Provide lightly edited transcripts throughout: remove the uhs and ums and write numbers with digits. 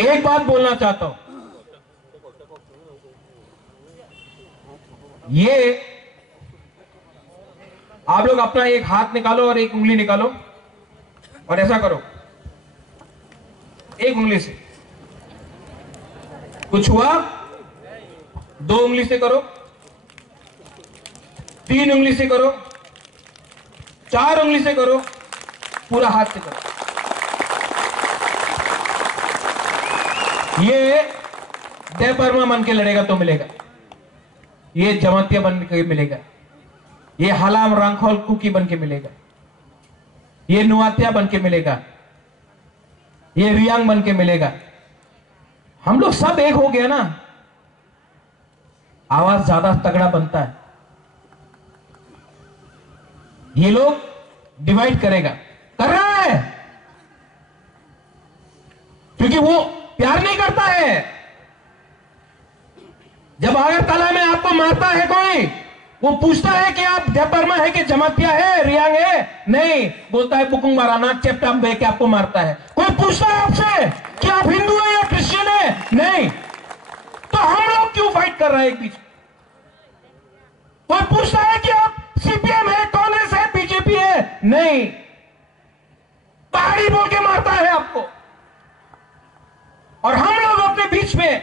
एक बात बोलना चाहता हूं, ये आप लोग अपना एक हाथ निकालो और एक उंगली निकालो और ऐसा करो, एक उंगली से कुछ हुआ, दो उंगली से करो, तीन उंगली से करो, चार उंगली से करो, पूरा हाथ से करो। ये देवबर्मा बन के लड़ेगा तो मिलेगा, ये जमातिया बन के मिलेगा, ये हलाम रांखोल कुकी बन के मिलेगा, ये नुआतिया बन के मिलेगा, ये रियांग बन के मिलेगा। हम लोग सब एक हो गया ना, आवाज ज्यादा तगड़ा बनता है। ये लोग डिवाइड करेगा, कर रहा है, क्योंकि वो प्यार नहीं करता है। जब अगरतला में आपको मारता है कोई, वो पूछता है कि आप देवबर्मा है कि जमातिया है, रियांग है? नहीं, बोलता है बुकुंग माराना चेप्टा बे के आपको मारता है। कोई पूछता है आपसे कि आप हिंदू है या क्रिश्चियन है? नहीं। तो हम लोग क्यों फाइट कर रहे हैं एक बीच? कोई पूछता है कि आप सीपीएम है, कांग्रेस है, बीजेपी है? नहीं, पहाड़ी बोल के मारता है आपको। और हम लोग अपने बीच में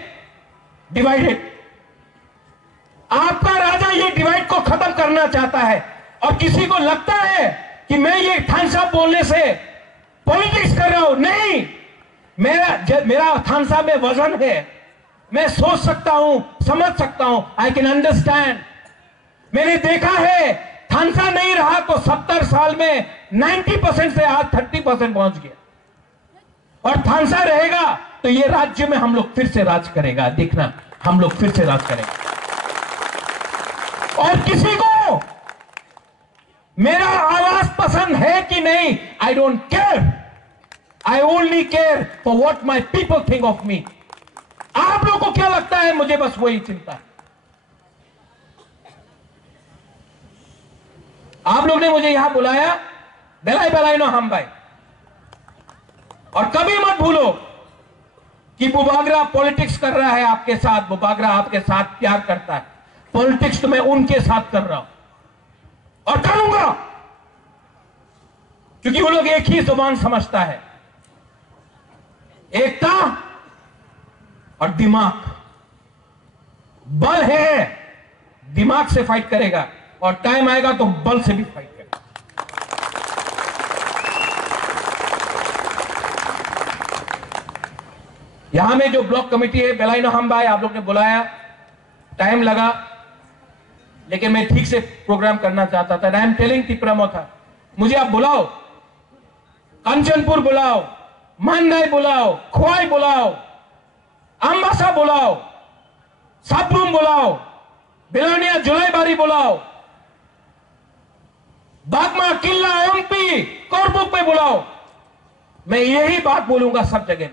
डिवाइडेड। आपका राजा ये डिवाइड को खत्म करना चाहता है, और किसी को लगता है कि मैं ये थानसा बोलने से पॉलिटिक्स कर रहा हूं। नहीं, मेरा थानसा में वजन है, मैं सोच सकता हूं, समझ सकता हूं, आई कैन अंडरस्टैंड। मैंने देखा है थानसा नहीं रहा तो 70 साल में 90% से आज 30% पहुंच गया, और थानसा रहेगा तो ये राज्य में हम लोग फिर से राज करेगा। देखना, हम लोग फिर से राज करेंगे। और किसी को मेरा आवाज पसंद है कि नहीं, I don't care, I only care for what my people think of me. आप लोगों को क्या लगता है, मुझे बस वही चिंता है। आप लोग ने मुझे यहां बुलाया, बेलाई बेलाई नो हम भाई, और कभी मत भूलो कि बुबागरा पॉलिटिक्स कर रहा है आपके साथ, बुबागरा आपके साथ प्यार करता है। पॉलिटिक्स तो मैं उनके साथ कर रहा हूं और करूंगा, क्योंकि वो लोग एक ही जुबान समझता है, एकता और दिमाग। बल है, दिमाग से फाइट करेगा, और टाइम आएगा तो बल से भी फाइट करेगा। यहां में जो ब्लॉक कमेटी है, बेलाइनो हम भाई, आप लोग ने बुलाया, टाइम लगा, लेकिन मैं ठीक से प्रोग्राम करना चाहता था। आई एम टेलिंग तिपरामो था, मुझे आप बुलाओ, कंचनपुर बुलाओ, मानदाई बुलाओ, खोवाई बुलाओ, अम्बासा बुलाओ, सापरूम बुलाओ, बेलानिया जुलाईबारी बुलाओ, बागमा, किल्ला, एमपी, कोरबुक में बुलाओ। मैं यही बात बोलूंगा सब जगह,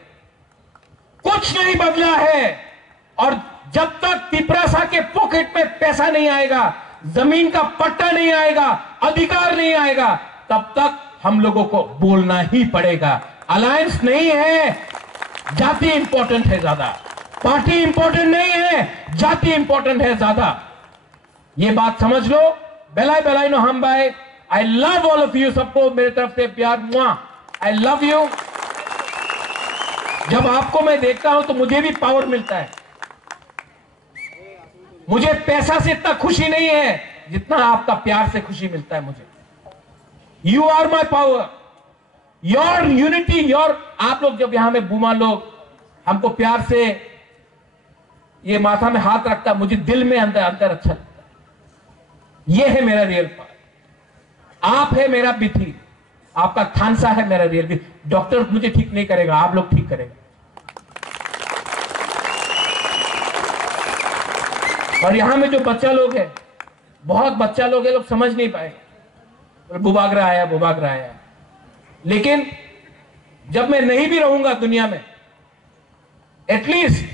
कुछ नहीं बदला है। और जब तक पिपरासा के पॉकेट में पैसा नहीं आएगा, जमीन का पट्टा नहीं आएगा, अधिकार नहीं आएगा, तब तक हम लोगों को बोलना ही पड़ेगा। अलायंस नहीं है, जाति इंपॉर्टेंट है ज्यादा, पार्टी इंपॉर्टेंट नहीं है, जाति इंपॉर्टेंट है ज्यादा। ये बात समझ लो। बेलाई बेलाई नो हम भाई, I love all of you, सबको मेरी तरफ से प्यार, मुआ, आई लव यू। जब आपको मैं देखता हूं तो मुझे भी पावर मिलता है। मुझे पैसा से इतना खुशी नहीं है जितना आपका प्यार से खुशी मिलता है मुझे। You are my power, your unity, your. आप लोग जब यहां में बूमा लोग हमको प्यार से ये माथा में हाथ रखता, मुझे दिल में अंदर अंदर अच्छा लगता है। ये है मेरा रियल पावर। आप है मेरा बिथी, आपका थानसा है मेरा रियल बिथी। डॉक्टर मुझे ठीक नहीं करेगा, आप लोग ठीक करेंगे। और यहां में जो बच्चा लोग है, बहुत बच्चा लोग है, लोग समझ नहीं पाए, बुबागरा आया, बुबागरा आया। लेकिन जब मैं नहीं भी रहूंगा दुनिया में, एटलीस्ट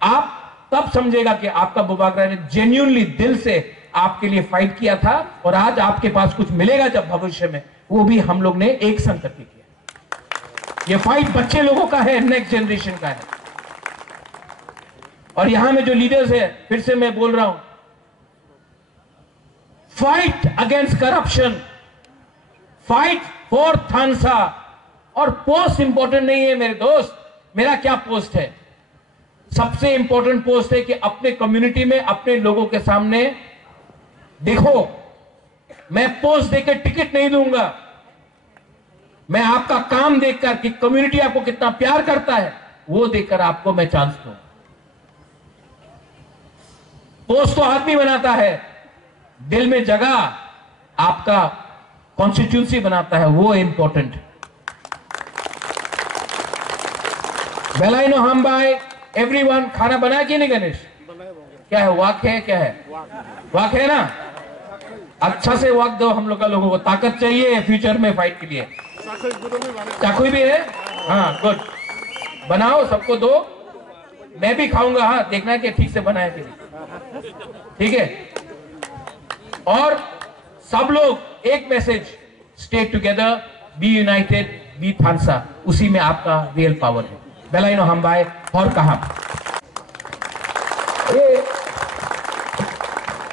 आप तब समझेगा कि आपका बुबागरा ने जेन्युइनली दिल से आपके लिए फाइट किया था, और आज आपके पास कुछ मिलेगा जब भविष्य में, वो भी हम लोग ने एक संग करके किया। ये फाइट बच्चे लोगों का है, नेक्स्ट जनरेशन का है। और यहां में जो लीडर्स हैं, फिर से मैं बोल रहा हूं, fight against corruption, fight for थानसा। और पोस्ट इंपॉर्टेंट नहीं है मेरे दोस्त, मेरा क्या पोस्ट है? सबसे इंपॉर्टेंट पोस्ट है कि अपने कम्युनिटी में अपने लोगों के सामने देखो, मैं पोस्ट देकर टिकट नहीं दूंगा, मैं आपका काम देखकर कि कम्युनिटी आपको कितना प्यार करता है वो देखकर आपको मैं चांस दूं। पोस्ट तो आदमी बनाता है, दिल में जगह आपका कॉन्स्टिट्यूंसी बनाता है, वो इंपॉर्टेंट। बेलाइनो हम भाई एवरीवन, खाना बना कि नहीं गणेश? क्या है, वाक है? क्या है, वाक है ना? अच्छा से वाक दो हम लोग का, लोगों को ताकत चाहिए फ्यूचर में फाइट के लिए। चाकू भी है? हाँ गुड, बनाओ, सबको दो, मैं भी खाऊंगा। हाँ, देखना कि ठीक से बनाया कि नहीं, ठीक है? और सब लोग एक message, stay together, be united, be थानसा, उसी में आपका रियल पावर है। बेलाइनो हम भाई और कहा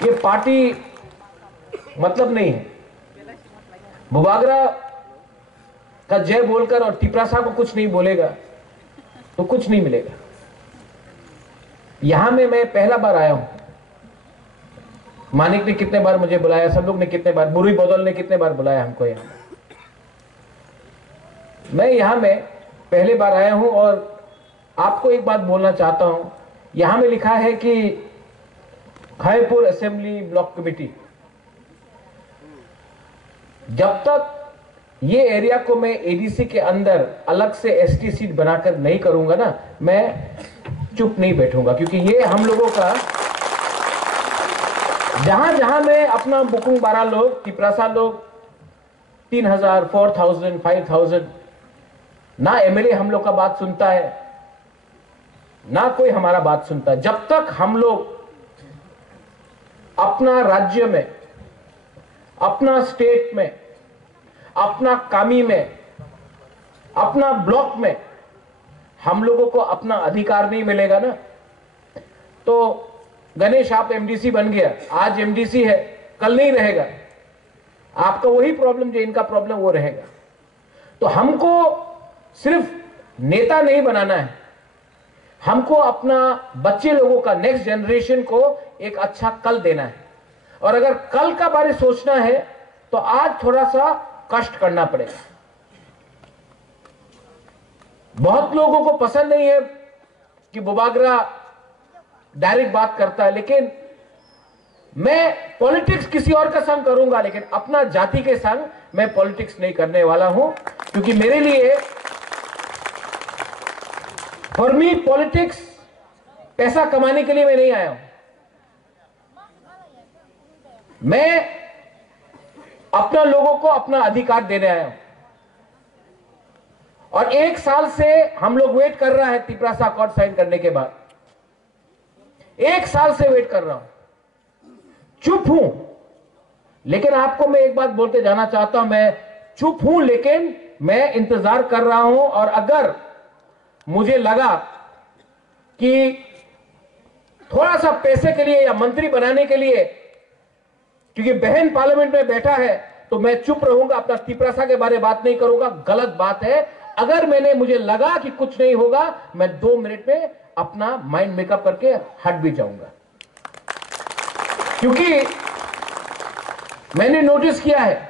ये पार्टी मतलब नहीं है। बुबागरा का जय बोलकर और तिपरासा को कुछ नहीं बोलेगा तो कुछ नहीं मिलेगा। यहां में मैं पहला बार आया हूं, मानिक ने कितने बार मुझे बुलाया, सब लोग ने कितने बार, बुरी बदल ने कितने बार बुलाया हमको यहां। मैं यहां में पहले बार आया हूं और आपको एक बात बोलना चाहता हूं। यहां में लिखा है कि खायपुर असेंबली ब्लॉक कमेटी, जब तक ये एरिया को मैं एडीसी के अंदर अलग से एसटी सीट बनाकर नहीं करूंगा ना, मैं चुप नहीं बैठूंगा, क्योंकि ये हम लोगों का, जहां जहां में अपना बुकुंग 12 लोग, तिपरासा लोग 3000, 4000, 5000, ना एमएलए हम लोग का बात सुनता है, ना कोई हमारा बात सुनता है। जब तक हम लोग अपना राज्य में, अपना स्टेट में, अपना कामी में, अपना ब्लॉक में हम लोगों को अपना अधिकार नहीं मिलेगा ना, तो गणेश आप एमडीसी बन गया, आज एमडीसी है, कल नहीं रहेगा। आपका वही प्रॉब्लम जो इनका प्रॉब्लम वो रहेगा। तो हमको सिर्फ नेता नहीं बनाना है, हमको अपना बच्चे लोगों का, नेक्स्ट जनरेशन को एक अच्छा कल देना है। और अगर कल का बारे सोचना है तो आज थोड़ा सा कष्ट करना पड़ेगा। बहुत लोगों को पसंद नहीं है कि बुबागरा डायरेक्ट बात करता है, लेकिन मैं पॉलिटिक्स किसी और का संग करूंगा, लेकिन अपना जाति के संग मैं पॉलिटिक्स नहीं करने वाला हूं। क्योंकि मेरे लिए, फॉर मी पॉलिटिक्स पैसा कमाने के लिए मैं नहीं आया हूं। मैं अपना लोगों को अपना अधिकार देने आया हूं। और 1 साल से हम लोग वेट कर रहा है तिपरासा अकॉर्ड साइन करने के बाद, 1 साल से वेट कर रहा हूं, चुप हूं। लेकिन आपको मैं एक बात बोलते जाना चाहता हूं, मैं चुप हूं लेकिन मैं इंतजार कर रहा हूं। और अगर मुझे लगा कि थोड़ा सा पैसे के लिए या मंत्री बनाने के लिए, क्योंकि बहन पार्लियामेंट में बैठा है, तो मैं चुप रहूंगा, अपना तिपरासा के बारे में बात नहीं करूंगा, गलत बात है। अगर मुझे लगा कि कुछ नहीं होगा, मैं 2 मिनट में अपना माइंड मेकअप करके हट भी जाऊंगा। क्योंकि मैंने नोटिस किया है,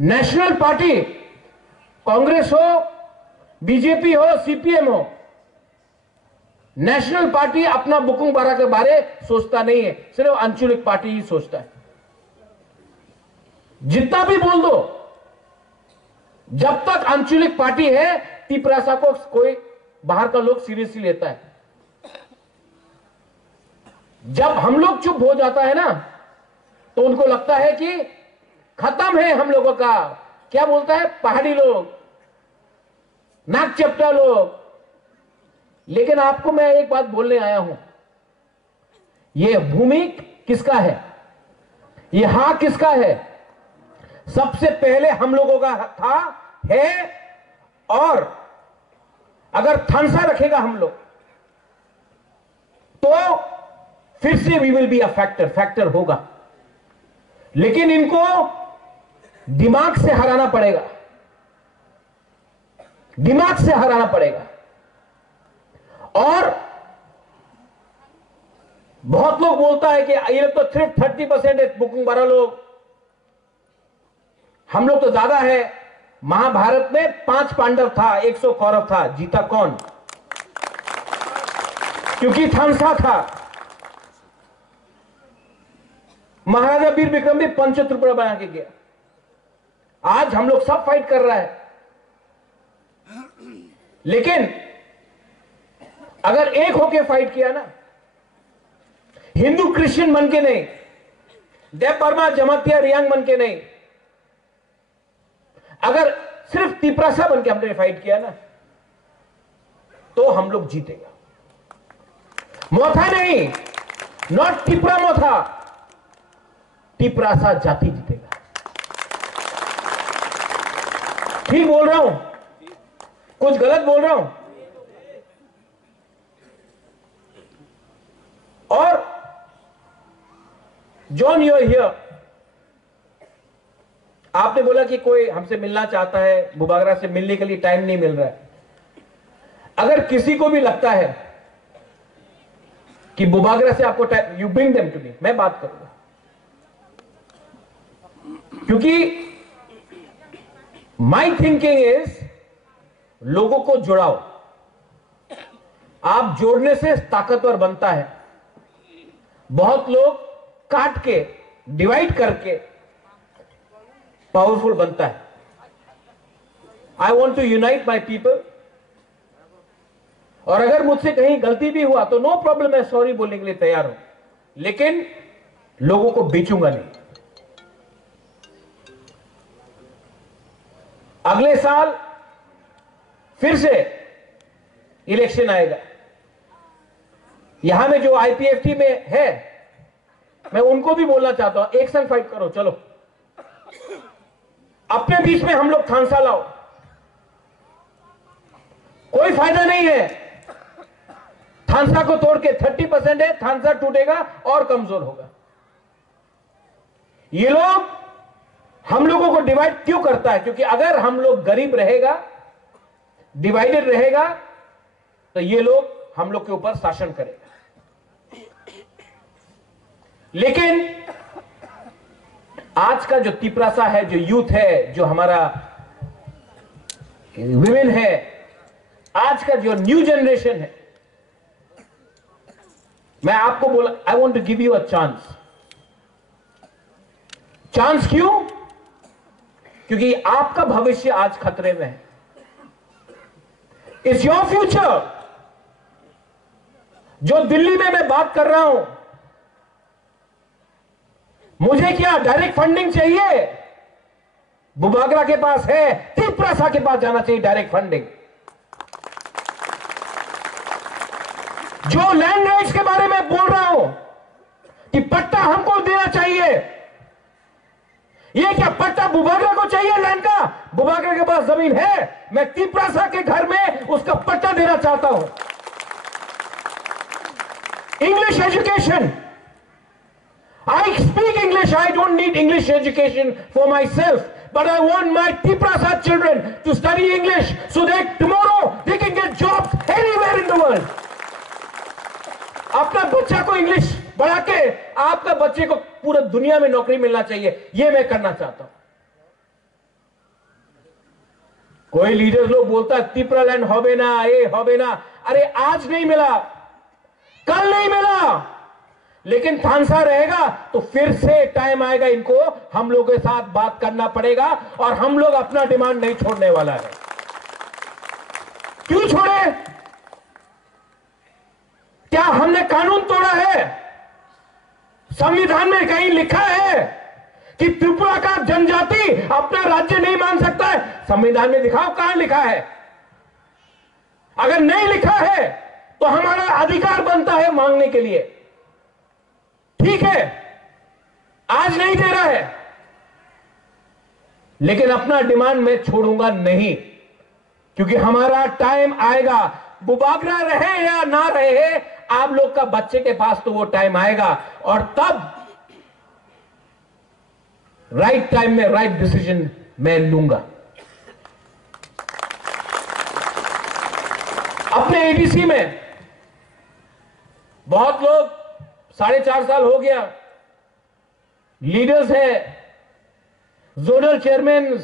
नेशनल पार्टी, कांग्रेस हो, बीजेपी हो, सीपीएम हो, नेशनल पार्टी अपना बुकुंग बारा के बारे सोचता नहीं है, सिर्फ आंचलिक पार्टी ही सोचता है। जितना भी बोल दो, जब तक आंचलिक पार्टी है, तिपरासा को कोई बाहर का लोग सीरियसली लेता है। जब हम लोग चुप हो जाता है ना, तो उनको लगता है कि खत्म है हम लोगों का, क्या बोलता है, पहाड़ी लोग, नाक चपटा लोग। लेकिन आपको मैं एक बात बोलने आया हूं, यह भूमि किसका है, यह हक किसका है? सबसे पहले हम लोगों का था, है। और अगर थानसा रखेगा हम लोग, तो फिर से we will be a factor होगा। लेकिन इनको दिमाग से हराना पड़ेगा, दिमाग से हराना पड़ेगा। और बहुत लोग बोलता है कि ये लोग तो सिर्फ 30% है बुकिंग 12 लोग, हम लोग तो ज्यादा है। महाभारत में 5 पांडव था, 100 कौरव था, जीता कौन? क्योंकि थानसा था। महाराजा वीर विक्रम भी पंचतुर्पड़ा बना के गया। आज हम लोग सब फाइट कर रहा है, लेकिन अगर एक होके फाइट किया ना, हिंदू क्रिश्चियन बन के नहीं, देव वर्मा जमातिया रियांग बन के नहीं, अगर सिर्फ तिपरासा बन के हमने फाइट किया ना, तो हम लोग जीतेगा। मोथा नहीं, नॉट टिपरा मोथा, तिपरासा जाति जीतेगा। ठीक बोल रहा हूं? कुछ गलत बोल रहा हूं? और जॉन यू आर हियर, आपने बोला कि कोई हमसे मिलना चाहता है, बुबागरा से मिलने के लिए टाइम नहीं मिल रहा है। अगर किसी को भी लगता है कि बुबागरा से आपको time, you bring them to me, मैं बात करूंगा। क्योंकि माई थिंकिंग इज लोगों को जुड़ाओ। आप जोड़ने से ताकतवर बनता है। बहुत लोग काट के, डिवाइड करके पावरफुल बनता है। I want to unite my people. और अगर मुझसे कहीं गलती भी हुआ तो नो प्रॉब्लम, मैं सॉरी बोलने के लिए तैयार हूं, लेकिन लोगों को बेचूंगा नहीं। अगले साल फिर से इलेक्शन आएगा। यहां में जो आईपीएफटी में है, मैं उनको भी बोलना चाहता हूं, एक संग फाइट करो। चलो अपने बीच में हम लोग थानसा लाओ। कोई फायदा नहीं है थानसा को तोड़ के। 30% है, थानसा टूटेगा और कमजोर होगा। ये लोग हम लोगों को डिवाइड क्यों करता है? क्योंकि अगर हम लोग गरीब रहेगा, डिवाइडेड रहेगा, तो ये लोग हम लोग के ऊपर शासन करेगा। लेकिन आज का जो तिपरासा है, जो यूथ है, जो हमारा विमेन है, आज का जो न्यू जनरेशन है, मैं आपको बोला, I want to give you a chance. Chance क्यों? क्योंकि आपका भविष्य आज खतरे में है। It's your future. जो दिल्ली में मैं बात कर रहा हूं, मुझे क्या डायरेक्ट फंडिंग चाहिए? बुबागरा के पास है, तिपरासा के पास जाना चाहिए डायरेक्ट फंडिंग। जो लैंड राइट्स के बारे में बोल रहा हूं कि पट्टा हमको देना चाहिए, ये क्या पट्टा बुबागरा को चाहिए लैंड का? बुबागरा के पास जमीन है, मैं तिपरासा के घर में उसका पट्टा देना चाहता हूं। English education, I speak English. I don't need English education for myself, but I want my Tiprasa children to study English so that tomorrow they can get jobs anywhere in the world. अपना बच्चा को English बढ़ा के आपका बच्चे को पूरा दुनिया में नौकरी मिलना चाहिए, ये मैं करना चाहता हूं। कोई लीडर लोग बोलता है तिपरा लैंड होबे ना, ये होबे ना। अरे आज नहीं मिला, कल नहीं मिला, लेकिन थानसा रहेगा तो फिर से टाइम आएगा, इनको हम लोगों के साथ बात करना पड़ेगा। और हम लोग अपना डिमांड नहीं छोड़ने वाला है। क्यों छोड़े? क्या हमने कानून तोड़ा है? संविधान में कहीं लिखा है कि त्रिपुरा का जनजाति अपना राज्य नहीं मान सकता है? संविधान में दिखाओ कहां लिखा है। अगर नहीं लिखा है तो हमारा अधिकार बनता है मांगने के लिए। ठीक है, आज नहीं दे रहा है, लेकिन अपना डिमांड मैं छोड़ूंगा नहीं, क्योंकि हमारा टाइम आएगा। बुबागरा रहे या ना रहे, आप लोग का बच्चे के पास तो वो टाइम आएगा और तब राइट टाइम में राइट डिसीजन मैं लूंगा। अपने एडीसी में बहुत लोग 4.5 साल हो गया लीडर्स है, जोनल चेयरमैन,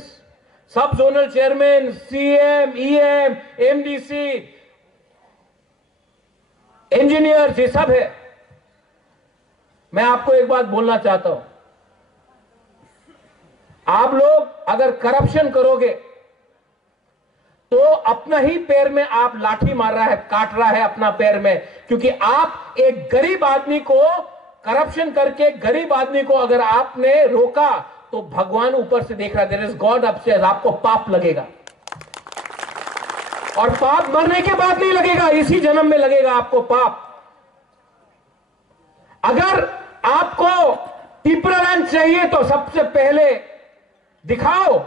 सब zonal chairman, CM, EM, MDC, engineer, ये सब है। मैं आपको एक बात बोलना चाहता हूं, आप लोग अगर करप्शन करोगे तो अपना ही पैर में आप लाठी मार रहा है, काट रहा है अपना पैर में, क्योंकि आप एक गरीब आदमी को करप्शन करके गरीब आदमी को अगर आपने रोका तो भगवान ऊपर से देख रहा है, देयर इज गॉड अपस्टेयर्स, आपको पाप लगेगा और पाप मरने के बाद नहीं लगेगा, इसी जन्म में लगेगा आपको पाप। अगर आपको टिपरालैंड चाहिए तो सबसे पहले दिखाओ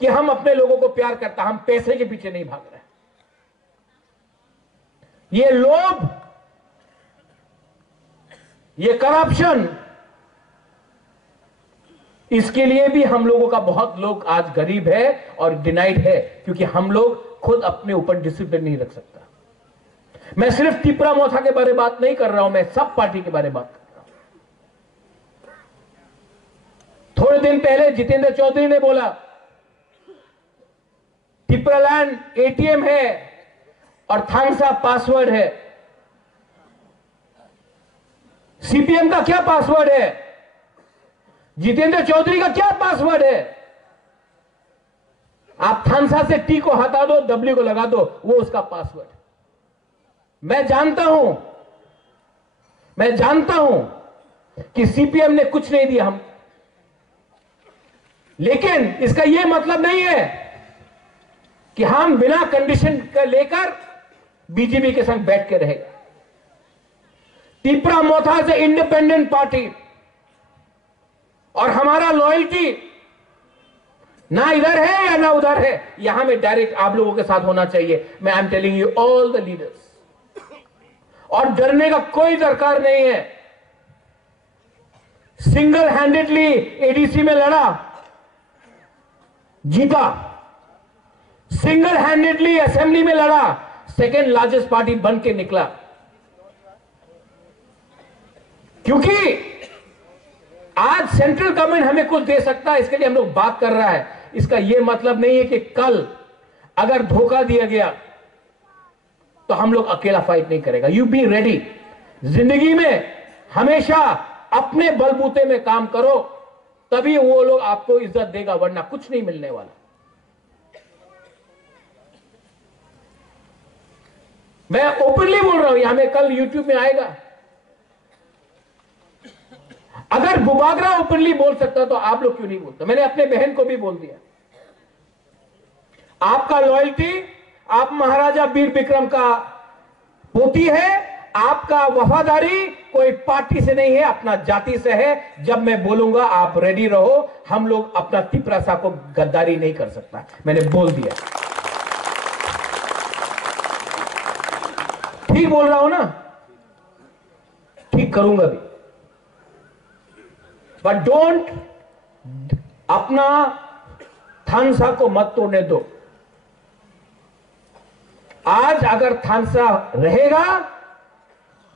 कि हम अपने लोगों को प्यार करता, हम पैसे के पीछे नहीं भाग रहे। ये लोभ, ये करप्शन, इसके लिए भी हम लोगों का बहुत लोग आज गरीब है और डिनाइड है, क्योंकि हम लोग खुद अपने ऊपर डिसिप्लिन नहीं रख सकता। मैं सिर्फ तिपरा मोथा के बारे में बात नहीं कर रहा हूं, मैं सब पार्टी के बारे में बात कर रहा हूं। थोड़े दिन पहले जितेंद्र चौधरी ने बोला टिपरालैंड एटीएम है और थांगसा पासवर्ड है। सीपीएम का क्या पासवर्ड है? जितेंद्र चौधरी का क्या पासवर्ड है? आप थांगसा से टी को हटा दो, डब्ल्यू को लगा दो, वो उसका पासवर्ड। मैं जानता हूं कि सीपीएम ने कुछ नहीं दिया हम, लेकिन इसका यह मतलब नहीं है कि हम बिना कंडीशन का लेकर बीजेपी के संग बैठ के रहेगा। तिपरा मोथा से इंडिपेंडेंट पार्टी और हमारा लॉयल्टी ना इधर है या ना उधर है, यहां में डायरेक्ट आप लोगों के साथ होना चाहिए। मैं I am telling you all the leaders, और डरने का कोई दरकार नहीं है। सिंगल हैंडेडली एडीसी में लड़ा, जीता। सिंगल हैंडेडली असेंबली में लड़ा, सेकेंड लार्जेस्ट पार्टी बन के निकला। क्योंकि आज सेंट्रल गवर्नमेंट हमें कुछ दे सकता है, इसके लिए हम लोग बात कर रहा है। इसका यह मतलब नहीं है कि कल अगर धोखा दिया गया तो हम लोग अकेला फाइट नहीं करेगा। You be ready. जिंदगी में हमेशा अपने बलबूते में काम करो, तभी वो लोग आपको इज्जत देगा, वरना कुछ नहीं मिलने वाला। मैं ओपनली बोल रहा हूं, यहां में कल यूट्यूब में आएगा। अगर बुबागरा ओपनली बोल सकता तो आप लोग क्यों नहीं बोलते? मैंने अपने बहन को भी बोल दिया, आपका लॉयल्टी, आप महाराजा वीर विक्रम का पोती है, आपका वफादारी कोई पार्टी से नहीं है, अपना जाति से है। जब मैं बोलूंगा आप रेडी रहो, हम लोग अपना तिपरासा को गद्दारी नहीं कर सकता, मैंने बोल दिया। ठीक बोल रहा हूं ना? ठीक करूंगा भी, बट डोंट, अपना थांगसा को मत तोड़ने दो। आज अगर थांगसा रहेगा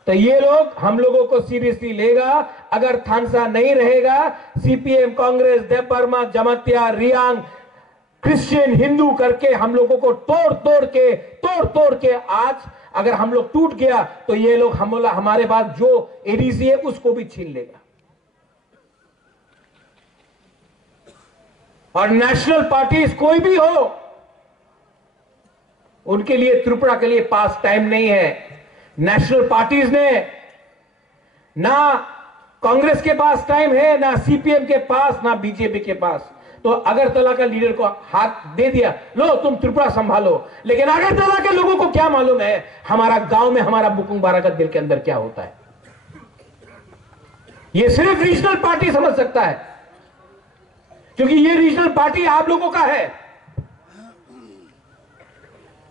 तो ये लोग हम लोगों को सीरियसली लेगा। अगर थांगसा नहीं रहेगा, सीपीएम, कांग्रेस, देवबर्मा, जमातिया, रियांग, क्रिश्चियन, हिंदू करके हम लोगों को तोड़ तोड़ के आज अगर हम लोग टूट गया तो ये लोग हमारे पास जो एडीसी है उसको भी छीन लेगा। और नेशनल पार्टीज कोई भी हो, उनके लिए त्रिपुरा के लिए पास टाइम नहीं है। नेशनल पार्टीज ने ना कांग्रेस के पास टाइम है, ना सीपीएम के पास, ना बीजेपी के पास। तो अगरतला का लीडर को हाथ दे दिया, लो तुम त्रिपुरा संभालो। लेकिन अगरतला के लोगों को क्या मालूम है हमारा गांव में, हमारा बुकुंग बारागत दिल के अंदर क्या होता है। ये सिर्फ रीजनल पार्टी समझ सकता है, क्योंकि ये रीजनल पार्टी आप लोगों का है।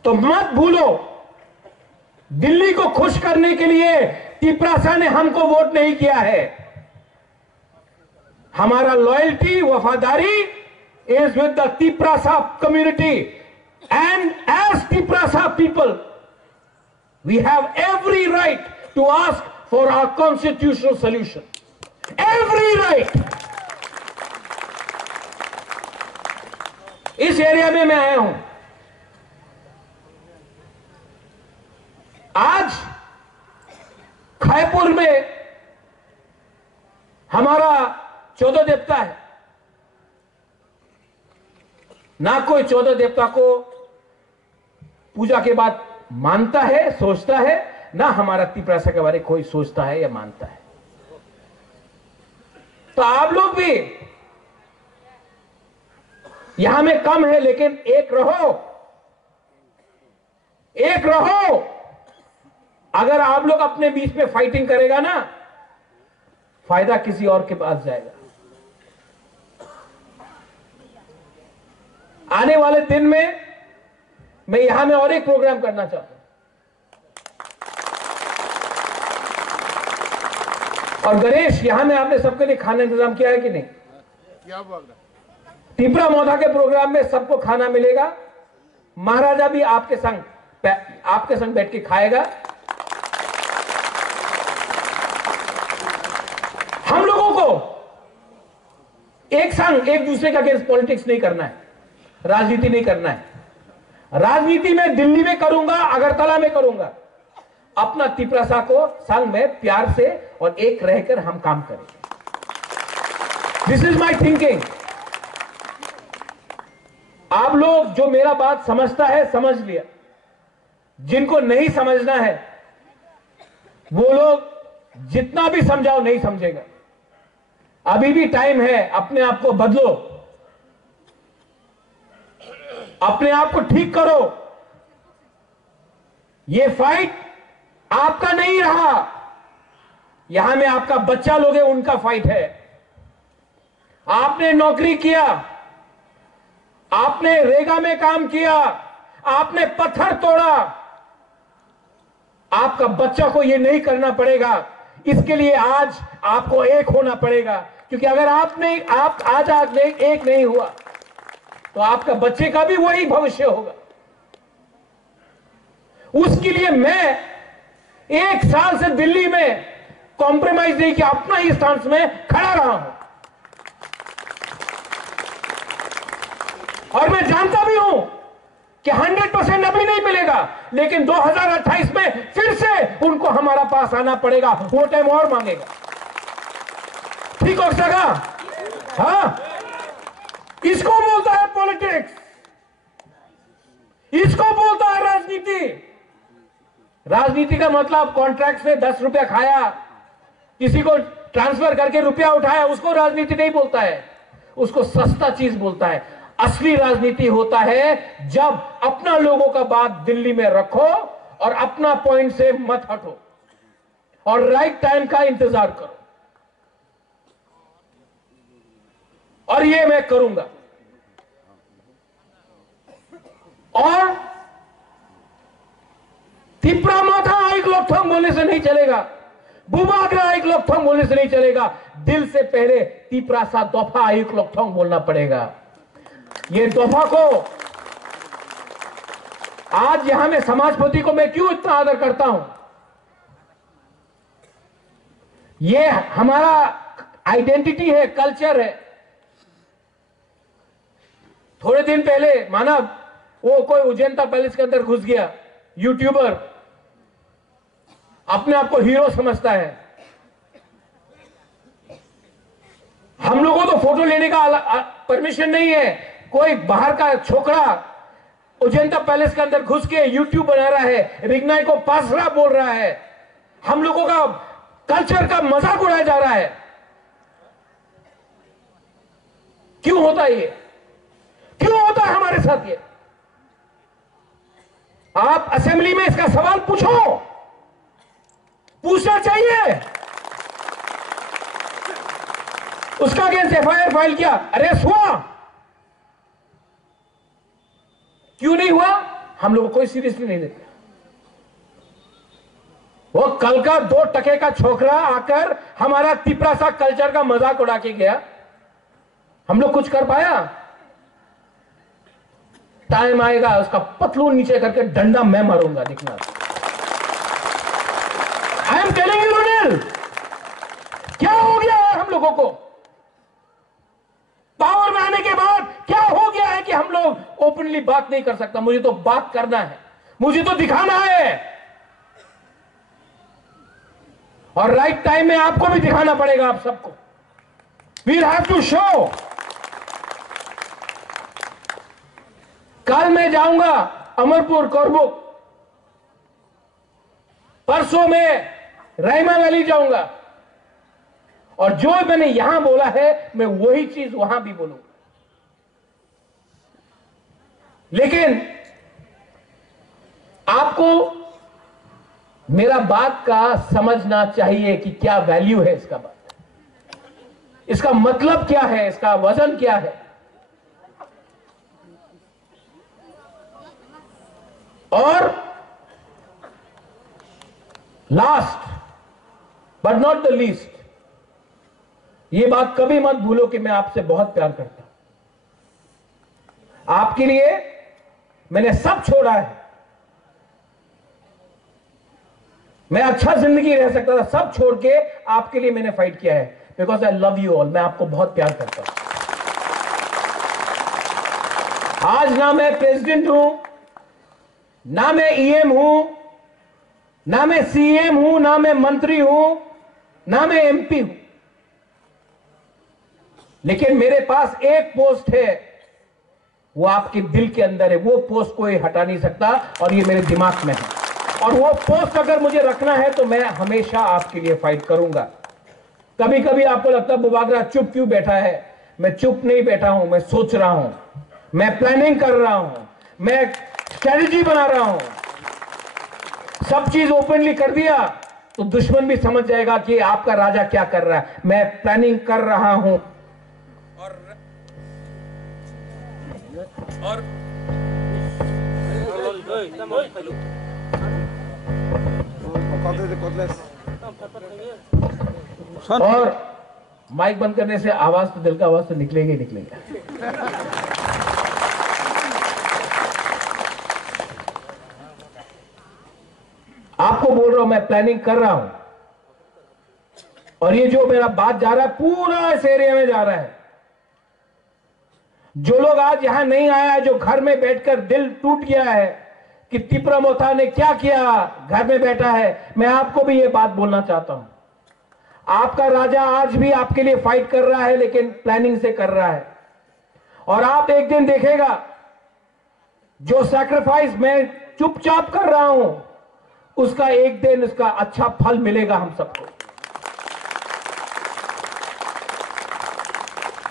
तो मत भूलो दिल्ली को खुश करने के लिए तिपरासा ने हमको वोट नहीं किया है। हमारा लॉयल्टी, वफादारी is with the Tiprasa community and as Tiprasa people we have every right to ask for our constitutional solution, every right. इस एरिया में मैं आया हूं। आज खायपुर में हमारा 14 देवता है। ना कोई 14 देवता को पूजा के बाद मानता है, सोचता है, ना हमारा तिपरासा के बारे में कोई सोचता है या मानता है। तो आप लोग भी यहां में कम है, लेकिन एक रहो, एक रहो। अगर आप लोग अपने बीच में फाइटिंग करेगा ना, फायदा किसी और के पास जाएगा। आने वाले दिन में मैं यहां में और एक प्रोग्राम करना चाहता हूं। और गणेश, यहां में आपने सबके लिए खाना इंतजाम किया है कि नहीं? क्या बोल रहा? तिपरा मोधा के प्रोग्राम में सबको खाना मिलेगा। महाराजा भी आपके संग बैठ के खाएगा। हम लोगों को एक संग, एक दूसरे का अगेंस्ट पॉलिटिक्स नहीं करना है, राजनीति नहीं करना है। राजनीति में दिल्ली में करूंगा, अगरतला में करूंगा। अपना तिपरासा को संग में प्यार से और एक रहकर हम काम करेंगे। This is my thinking. आप लोग जो मेरा बात समझता है समझ लिया, जिनको नहीं समझना है वो लोग जितना भी समझाओ नहीं समझेगा। अभी भी टाइम है, अपने आप को बदलो, अपने आप को ठीक करो। ये फाइट आपका नहीं रहा, यहां में आपका बच्चा लोग है, उनका फाइट है। आपने नौकरी किया, आपने रेगा में काम किया, आपने पत्थर तोड़ा, आपका बच्चा को यह नहीं करना पड़ेगा। इसके लिए आज आपको एक होना पड़ेगा, क्योंकि अगर आप आज एक नहीं हुआ तो आपका बच्चे का भी वही भविष्य होगा। उसके लिए मैं 1 साल से दिल्ली में कॉम्प्रोमाइज नहीं किया, अपना ही स्टांस में खड़ा रहा हूं। और मैं जानता भी हूं कि 100% अभी नहीं मिलेगा, लेकिन 2028 में फिर से उनको हमारा पास आना पड़ेगा, वो टाइम और मांगेगा। ठीक हो सका? हाँ, इसको बोलता है पॉलिटिक्स, इसको बोलता है राजनीति। राजनीति का मतलब कॉन्ट्रैक्ट से 10 रुपया खाया, किसी को ट्रांसफर करके रुपया उठाया, उसको राजनीति नहीं बोलता है, उसको सस्ता चीज बोलता है। असली राजनीति होता है जब अपना लोगों का बात दिल्ली में रखो और अपना पॉइंट से मत हटो और राइट टाइम का इंतजार करो। और ये मैं करूंगा। और तिपरा माथा एक लोकथंग बोलने से नहीं चलेगा, बुबागरा एक लोकथंग बोलने से नहीं चलेगा। दिल से पहले तिपरासा दोफा एक लोकथंग बोलना पड़ेगा। ये दोफा को आज यहां में समाजपति को मैं क्यों इतना आदर करता हूं? ये हमारा आइडेंटिटी है, कल्चर है। थोड़े दिन पहले माना वो कोई उज्जैनता पैलेस के अंदर घुस गया, यूट्यूबर अपने आप को हीरो समझता है। हम लोगों को तो फोटो लेने का परमिशन नहीं है। कोई बाहर का छोकरा उज्जैनता पैलेस के अंदर घुस के यूट्यूब बना रहा है, रिग्नाई को पासरा बोल रहा है, हम लोगों का कल्चर का मजाक उड़ाया जा रहा है। क्यों होता है ये? क्यों होता है हमारे साथ ये? आप असेंबली में इसका सवाल पूछो, पूछना चाहिए। उसका अगेंस्ट एफआईआर फाइल किया, अरेस्ट हुआ, क्यों नहीं हुआ? हम लोग कोई सीरियसली नहीं लेते। वो कल का 2 टके का छोकरा आकर हमारा तिपरासा कल्चर का मजाक उड़ा के गया। हम लोग कुछ कर पाया? टाइम आएगा उसका पतलून नीचे करके डंडा मैं मारूंगा, देखना। आई एम टेलिंग यू रुनिल, क्या हो गया है हम लोगों को? पावर में आने के बाद क्या हो गया है कि हम लोग ओपनली बात नहीं कर सकता? मुझे तो बात करना है, मुझे तो दिखाना है, और राइट टाइम में आपको भी दिखाना पड़ेगा। आप सबको वील हैव टू शो। कल मैं जाऊंगा अमरपुर, कोरबुक, परसों में रहीमा वैली जाऊंगा, और जो मैंने यहां बोला है मैं वही चीज वहां भी बोलूंगा। लेकिन आपको मेरा बात का समझना चाहिए कि क्या वैल्यू है इसका, बात, इसका मतलब क्या है, इसका वजन क्या है। और last but not the least, ये बात कभी मत भूलो कि मैं आपसे बहुत प्यार करता हूं। आपके लिए मैंने सब छोड़ा है। मैं अच्छा जिंदगी रह सकता था, सब छोड़ के आपके लिए मैंने फाइट किया है, because I love you all. मैं आपको बहुत प्यार करता हूं। आज ना मैं प्रेसिडेंट हूं, ना मैं ईएम हूं, ना मैं सीएम हूं, ना मैं मंत्री हूं, ना मैं एमपी हूं, लेकिन मेरे पास एक पोस्ट है, वो आपके दिल के अंदर है। वो पोस्ट कोई हटा नहीं सकता, और ये मेरे दिमाग में है। और वो पोस्ट अगर मुझे रखना है तो मैं हमेशा आपके लिए फाइट करूंगा। कभी कभी आपको लगता है बुबागरा चुप क्यों बैठा है? मैं चुप नहीं बैठा हूं, मैं सोच रहा हूं, मैं प्लानिंग कर रहा हूं, मैं स्ट्रेटजी बना रहा हूं। सब चीज ओपनली कर दिया तो दुश्मन भी समझ जाएगा कि आपका राजा क्या कर रहा है। मैं प्लानिंग कर रहा हूं, और माइक बंद करने से आवाज तो, दिल का आवाज तो निकलेगा ही निकलेगा। आपको बोल रहा हूं, मैं प्लानिंग कर रहा हूं, और ये जो मेरा बात जा रहा है पूरा इस एरिया में जा रहा है। जो लोग आज यहां नहीं आया है, जो घर में बैठकर दिल टूट गया है कि तिपरा मोथा ने क्या किया, घर में बैठा है, मैं आपको भी ये बात बोलना चाहता हूं। आपका राजा आज भी आपके लिए फाइट कर रहा है, लेकिन प्लानिंग से कर रहा है। और आप एक दिन देखेगा, जो सैक्रिफाइस मैं चुपचाप कर रहा हूं, उसका एक दिन उसका अच्छा फल मिलेगा हम सबको।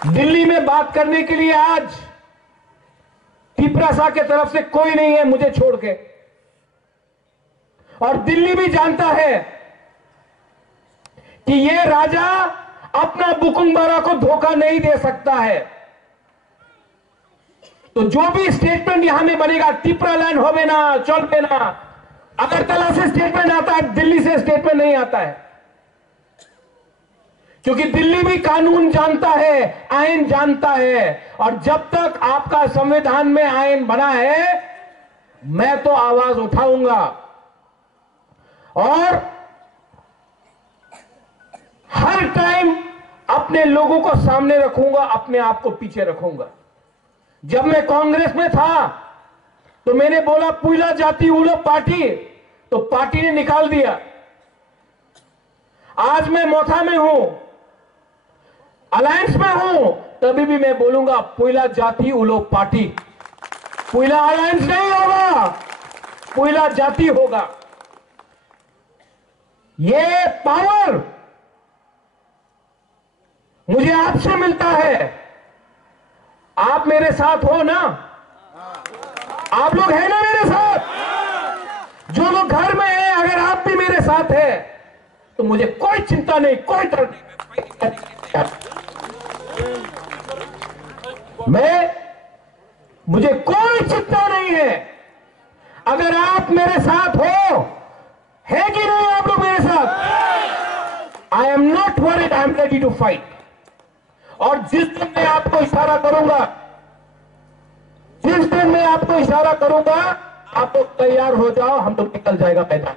दिल्ली में बात करने के लिए आज तिपरासा के तरफ से कोई नहीं है मुझे छोड़ के, और दिल्ली भी जानता है कि ये राजा अपना बुकुंबारा को धोखा नहीं दे सकता है। तो जो भी स्टेटमेंट यहां में बनेगा, तिपरा लैंड होवे ना, चल ना, अगरतला से स्टेटमेंट आता है, दिल्ली से स्टेटमेंट नहीं आता है, क्योंकि दिल्ली भी कानून जानता है, आईन जानता है। और जब तक आपका संविधान में आईन बना है, मैं तो आवाज उठाऊंगा, और हर टाइम अपने लोगों को सामने रखूंगा, अपने आप को पीछे रखूंगा। जब मैं कांग्रेस में था तो मैंने बोला पुइला जाति उलो पार्टी, तो पार्टी ने निकाल दिया। आज मैं मोथा में हूं, अलायंस में हूं, तभी भी मैं बोलूंगा पुइला जाति उलो पार्टी। पुइला अलायंस नहीं होगा, पुइला जाति होगा। ये पावर मुझे आपसे मिलता है। आप मेरे साथ हो ना? आप लोग हैं ना मेरे साथ? जो लोग घर में हैं, अगर आप भी मेरे साथ हैं तो मुझे कोई चिंता नहीं, कोई डर नहीं, मुझे कोई चिंता नहीं है। अगर आप मेरे साथ हो, है कि नहीं आप लोग? Ready to fight. और जिस दिन मैं आपको इशारा करूंगा, आप लोग तैयार हो जाओ, हम लोग निकल जाएगा मैदान।